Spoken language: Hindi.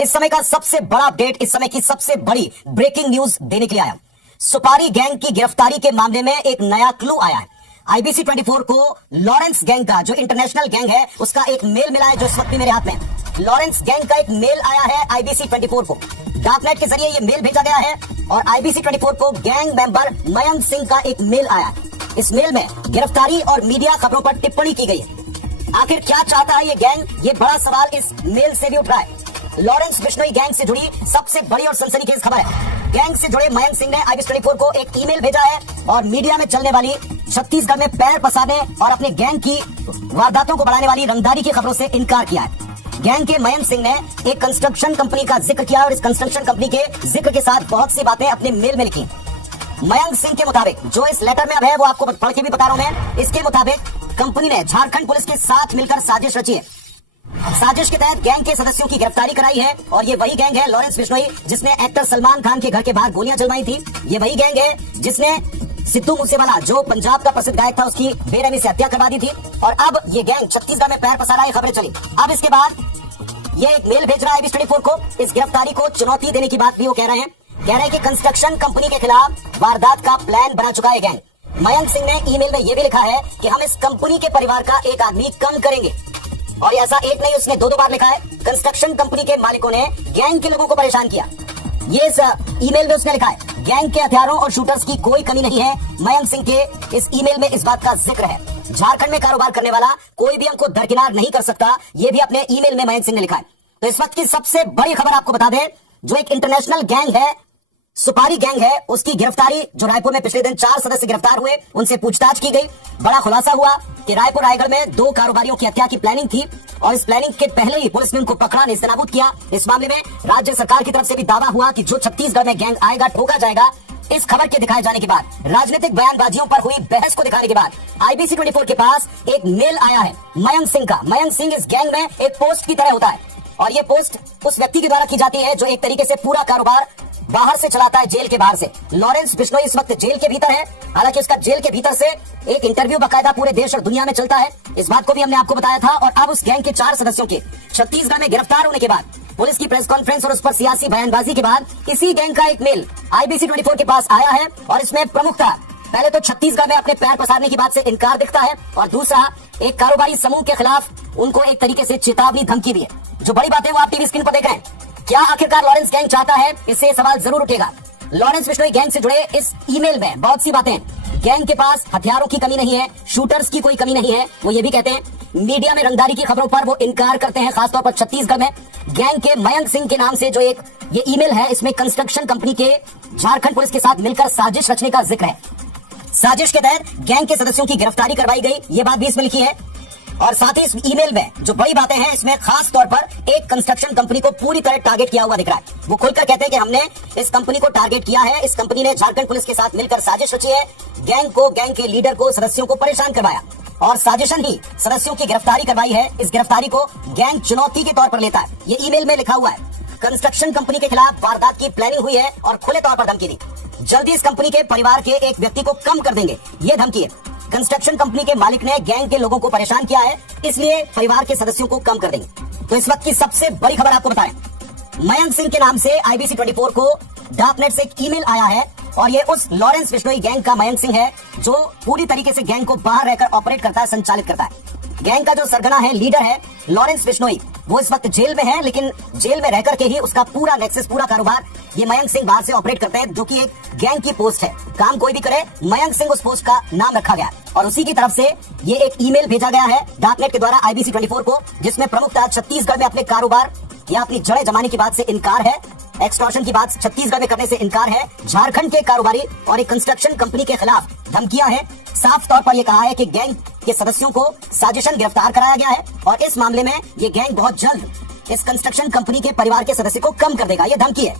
इस समय का सबसे बड़ा अपडेट, इस समय की सबसे बड़ी ब्रेकिंग न्यूज देने के लिए आया। सुपारी गैंग की गिरफ्तारी के मामले में एक नया क्लू आया है। आईबीसी 24 को लॉरेंस गैंग का, जो इंटरनेशनल गैंग है, उसका एक मेल मिला है जो इस वक्त मेरे हाथ में है। लॉरेंस गैंग का एक मेल आया है आईबीसी 24 को। डार्कनेट के जरिए यह मेल भेजा गया है और आईबीसी 24 को गैंग मेंबर मयंक सिंह का एक मेल आया है। इस मेल में गिरफ्तारी और मीडिया खबरों पर टिप्पणी की गई है। आखिर क्या चाहता है ये गैंग, ये बड़ा सवाल इस मेल से भी उठ रहा है। लॉरेंस बिश्नोई गैंग से जुड़ी सबसे बड़ी और सनसनीखेज खबर है। गैंग से जुड़े मयंक सिंह ने आईबीसी 24 को एक ईमेल भेजा है और मीडिया में चलने वाली छत्तीसगढ़ में पैर पसारने और अपने गैंग की वारदातों को बढ़ाने वाली रंगदारी की खबरों से इनकार किया है। गैंग के मयंक सिंह ने एक कंस्ट्रक्शन कंपनी का जिक्र किया और इस कंस्ट्रक्शन कंपनी के जिक्र के साथ बहुत सी बातें अपने मेल में लिखी। मयंक सिंह के मुताबिक, जो इस लेटर में अब है वो आपको पढ़ के भी बता रहा हूं मैं, इसके मुताबिक कंपनी ने झारखंड पुलिस के साथ मिलकर साजिश रची है। साजिश के तहत गैंग के सदस्यों की गिरफ्तारी कराई है और ये वही गैंग है लॉरेंस बिश्नोई जिसने एक्टर सलमान खान के घर के बाहर गोलियां चलवाई थी। ये वही गैंग है जिसने सिद्धू मूसेवाला, जो पंजाब का प्रसिद्ध गायक था, उसकी बेरहमी से हत्या करवा दी थी। और अब ये गैंग छत्तीसगढ़ में पैर पसारा, ये खबरें चली। अब इसके बाद ये एक मेल भेज रहा है आईबीसी 24 को। इस गिरफ्तारी को चुनौती देने की बात भी वो कह रहे हैं कि कंस्ट्रक्शन कंपनी के खिलाफ वारदात का प्लान बना चुका है गैंग। मयंक सिंह ने ईमेल में यह भी लिखा है कि हम इस कंपनी के परिवार का एक आदमी कम करेंगे। और ऐसा एक नहीं, उसने दो बार लिखा है। कंस्ट्रक्शन कंपनी के मालिकों ने गैंग के लोगों को परेशान किया। ये इस ईमेल में उसने लिखा है। गैंग के हथियारों और शूटर्स की कोई कमी नहीं है। मयंक सिंह के इस ईमेल में इस बात का जिक्र है। झारखंड में कारोबार करने वाला कोई भी हमको दरकिनार नहीं कर सकता, ये भी अपने ईमेल में मयंक सिंह ने लिखा है। तो इस वक्त की सबसे बड़ी खबर आपको बता दें, जो एक इंटरनेशनल गैंग है, सुपारी गैंग है, उसकी गिरफ्तारी, जो रायपुर में पिछले दिन 4 सदस्य गिरफ्तार हुए, उनसे पूछताछ की गई। बड़ा खुलासा हुआ कि रायपुर रायगढ़ में 2 कारोबारियों की हत्या की प्लानिंग थी और इस प्लानिंग के पहले ही पुलिस ने उनको पकड़ा, नेस्तनाबूद किया। इस मामले में राज्य सरकार की तरफ से भी दावा हुआ कि जो छत्तीसगढ़ में गैंग आएगा ठोका जाएगा। इस खबर के दिखाए जाने के बाद, राजनीतिक बयानबाजियों पर हुई बहस को दिखाने के बाद, आईबीसी 24 के पास एक मेल आया है मयंक सिंह का। मयंक सिंह इस गैंग में एक पोस्ट की तरह होता है और ये पोस्ट उस व्यक्ति के द्वारा की जाती है जो एक तरीके से पूरा कारोबार बाहर से चलाता है, जेल के बाहर से। लॉरेंस बिश्नोई इस वक्त जेल के भीतर है। हालांकि उसका जेल के भीतर से एक इंटरव्यू बाकायदा पूरे देश और दुनिया में चलता है। इस बात को भी हमने आपको बताया था। और अब उस गैंग के 4 सदस्यों के छत्तीसगढ़ में गिरफ्तार होने के बाद, पुलिस की प्रेस कॉन्फ्रेंस और उस पर सियासी बयानबाजी के बाद, इसी गैंग का एक मेल आईबीसी 24 के पास आया है और इसमें प्रमुखता, पहले तो छत्तीसगढ़ में अपने पैर पसारने की बात से इनकार दिखता है और दूसरा, एक कारोबारी समूह के खिलाफ उनको एक तरीके से चेतावनी, धमकी भी है। जो बड़ी बात है वो आप टीवी स्क्रीन पर देख रहे हैं। क्या आखिरकार लॉरेंस गैंग चाहता है, इससे सवाल जरूर उठेगा। लॉरेंस बिश्नोई गैंग से जुड़े इस ईमेल में बहुत सी बातें हैं। गैंग के पास हथियारों की कमी नहीं है, शूटर्स की कोई कमी नहीं है, वो ये भी कहते हैं। मीडिया में रंगदारी की खबरों पर वो इनकार करते हैं, खासतौर पर छत्तीसगढ़ में। गैंग के मयंक सिंह के नाम से जो एक ये ईमेल है, इसमें कंस्ट्रक्शन कंपनी के झारखंड पुलिस के साथ मिलकर साजिश रचने का जिक्र है। साजिश के तहत गैंग के सदस्यों की गिरफ्तारी करवाई गई, ये बात भी इसमें लिखी है। और साथ ही इस ईमेल में जो बड़ी बातें हैं, इसमें खास तौर पर एक कंस्ट्रक्शन कंपनी को पूरी तरह टारगेट किया हुआ दिख रहा है। वो खुलकर कहते हैं कि हमने इस कंपनी को टारगेट किया है। इस कंपनी ने झारखंड पुलिस के साथ मिलकर साजिश रची है, गैंग को, गैंग के लीडर को, सदस्यों को परेशान करवाया और साजिशन ही सदस्यों की गिरफ्तारी करवाई है। इस गिरफ्तारी को गैंग चुनौती के तौर पर लेता है। ये ईमेल में लिखा हुआ है। कंस्ट्रक्शन कंपनी के खिलाफ वारदात की प्लानिंग हुई है और खुले तौर पर धमकी दी। जल्दी इस कंपनी के परिवार के एक व्यक्ति को कम कर देंगे, ये धमकी है। कंस्ट्रक्शन कंपनी के मालिक ने गैंग के लोगों को परेशान किया है, इसलिए परिवार के सदस्यों को कम कर देंगे। तो इस वक्त की सबसे बड़ी खबर आपको बताएं, मयंक सिंह के नाम से आईबीसी 24 को डार्कनेट से एक ईमेल आया है और ये उस लॉरेंस बिश्नोई गैंग का मयंक सिंह है जो पूरी तरीके से गैंग को बाहर रहकर ऑपरेट करता है, संचालित करता है। गैंग का जो सरगना है, लीडर है लॉरेंस बिश्नोई, वो इस वक्त जेल में है, लेकिन जेल में रहकर के ही उसका पूरा नेक्सस, पूरा कारोबार ये मयंक सिंह बाहर से ऑपरेट करते हैं, जो कि एक गैंग की पोस्ट है। काम कोई भी करे, मयंक सिंह उस पोस्ट का नाम रखा गया और उसी की तरफ से ये एक ईमेल भेजा गया है डार्कनेट के द्वारा आईबीसी 24 को, जिसमें प्रमुखता छत्तीसगढ़ में अपने कारोबार या अपनी जड़ें जमाने की बात से इनकार है, एक्सटॉर्शन की बात छत्तीसगढ़ में करने से इनकार है, झारखंड के कारोबारी और एक कंस्ट्रक्शन कंपनी के खिलाफ धमकियां हैं। साफ तौर पर यह कहा है कि गैंग के सदस्यों को साजिशन गिरफ्तार कराया गया है और इस मामले में ये गैंग बहुत जल्द इस कंस्ट्रक्शन कंपनी के परिवार के सदस्य को कम कर देगा, ये धमकी है।